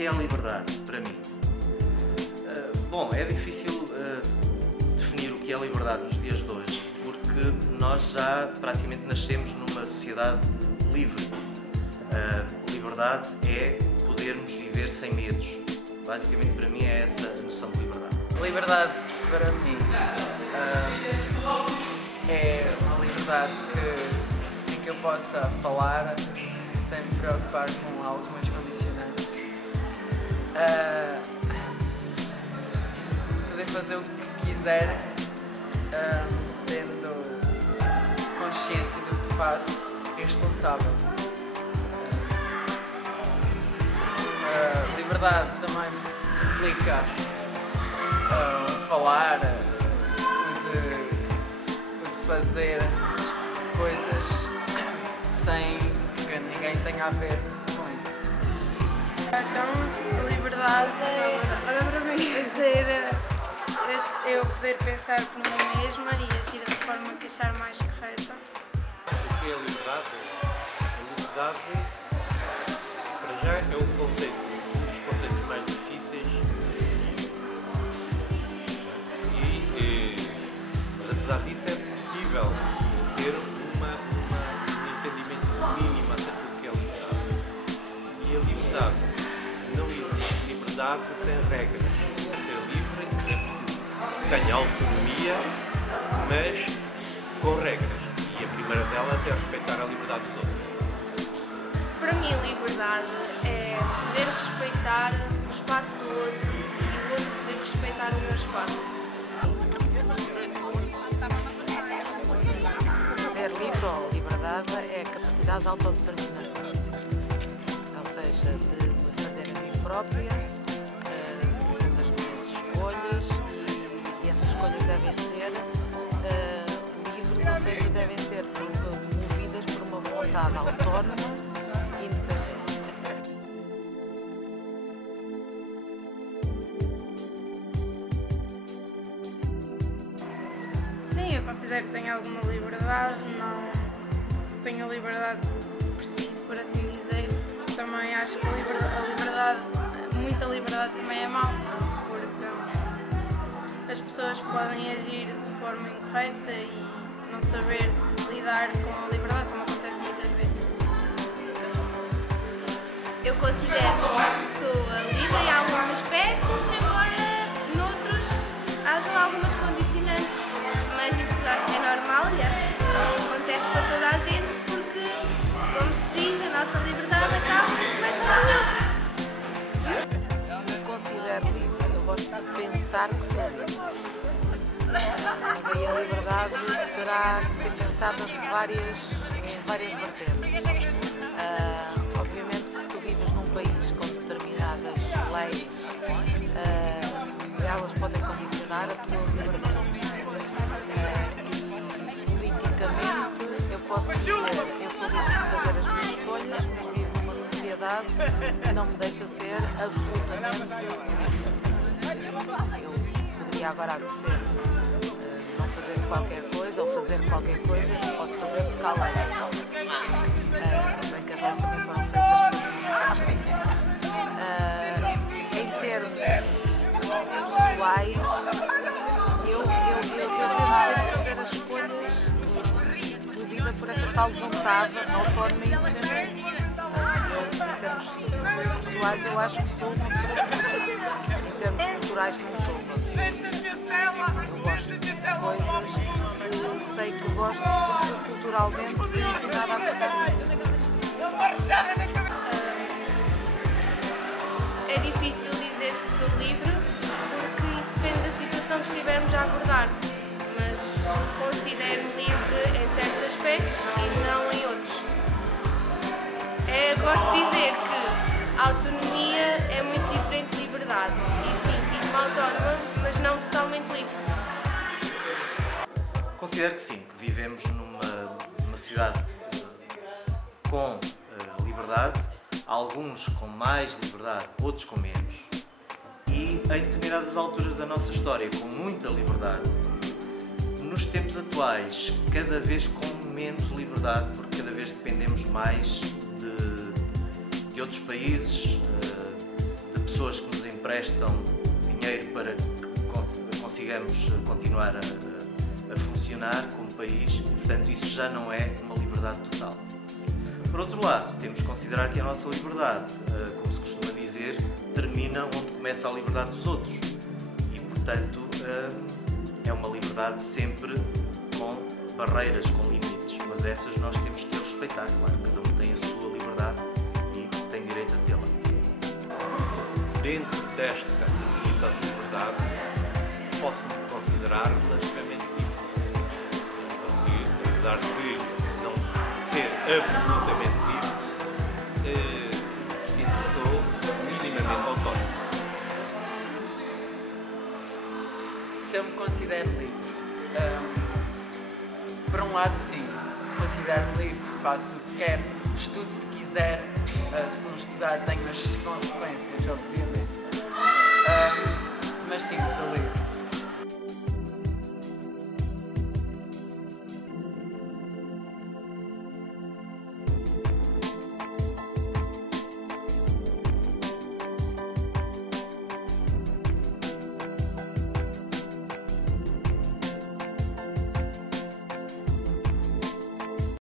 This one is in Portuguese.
que é a liberdade para mim? Bom, é difícil definir o que é a liberdade nos dias de hoje, porque nós já praticamente nascemos numa sociedade livre. Liberdade é podermos viver sem medos. Basicamente, para mim, é essa a noção de liberdade. Liberdade, para mim, é uma liberdade em que eu possa falar sem me preocupar com algumas condicionantes. Poder fazer o que quiser, tendo consciência do que faço e responsável. Liberdade também implica falar, de fazer coisas sem que ninguém tenha a ver com isso. Então, a liberdade é eu poder pensar por mim mesma e agir da forma que achar mais correta. O que é a liberdade? A liberdade, para já, é um conceito, um dos conceitos mais difíceis de definir. Mas apesar disso é possível ter um entendimento mínimo acerca do que é a liberdade. E a liberdade, não existe liberdade sem regras. Para ser livre é preciso que se tenha autonomia, mas com regras. E a primeira delas é respeitar a liberdade dos outros. Para mim, a liberdade é poder respeitar o espaço do outro e o outro poder respeitar o meu espaço. Ser livre ou liberdade é a capacidade de autodeterminação, ou seja, de me fazer a mim própria, segundo as minhas escolhas, e essas escolhas devem ser livres, ou seja, devem ser movidas por uma vontade autónoma e independente. Sim, eu considero que tenho alguma liberdade, não tenho a liberdade que preciso, por assim dizer. Também acho que a liberdade, muita liberdade também é mau, porque as pessoas podem agir de forma incorreta e não saber lidar com a liberdade, como acontece muitas vezes. Eu considero uma pessoa livre em alguns aspectos, embora noutros hajam algumas condicionantes. Mas isso é normal e acho que não acontece com toda a gente, porque, como se diz, a nossa liberdade acaba e começa com a outra. Se me considero livre, eu gosto de pensar que sou livre. Mas aí a liberdade terá que ser pensada em várias vertentes. Obviamente que se tu vives num país com determinadas leis, elas podem condicionar a tua liberdade. Politicamente, eu posso dizer, eu sou livre de fazer as minhas escolhas, mas vivo numa sociedade que não me deixa ser absolutamente livre. Eu poderia agora acontecer não fazer qualquer coisa ou fazer qualquer coisa que posso fazer porque há leis. Se bem que as leis também foram feitas em termos pessoais, eu tento sempre fazer as escolhas movida por essa tal vontade autónoma e independente. Em termos pessoais, eu acho que sou uma pessoa livre. Em termos culturais, não sou uma pessoa livre. Eu gosto de coisas que sei que gosto porque culturalmente fui ensinada a gostar disso. É difícil dizer se sou livre, porque isso depende da situação que estivermos a abordar, mas considero-me livre em certos aspectos e não em outros. Gosto de dizer que a autonomia é muito diferente de liberdade, e sim, sinto-me autónoma, mas não totalmente livre. Considero que sim, que vivemos numa cidade com liberdade, alguns com mais liberdade, outros com menos, e em determinadas alturas da nossa história com muita liberdade. Nos tempos atuais, cada vez com menos liberdade, porque cada vez dependemos mais de outros países, de pessoas que nos emprestam dinheiro para que consigamos continuar a funcionar como país, e, portanto, isso já não é uma liberdade total. Por outro lado, temos que considerar que a nossa liberdade, como se costuma dizer, termina onde começa a liberdade dos outros. E, portanto, é uma liberdade sempre com barreiras, com limites, mas essas nós temos que respeitar, claro, cada um tem a sua liberdade e tem direito a tê-la. Dentro desta definição de liberdade, posso-me considerar relativamente livre. Porque, apesar de não ser absolutamente livre, sinto que sou minimamente autónomo. Se eu me considero livre, por um lado sim, considero-me livre, faço o que quero, estudo se quiser, se não estudar tenho as consequências, obviamente.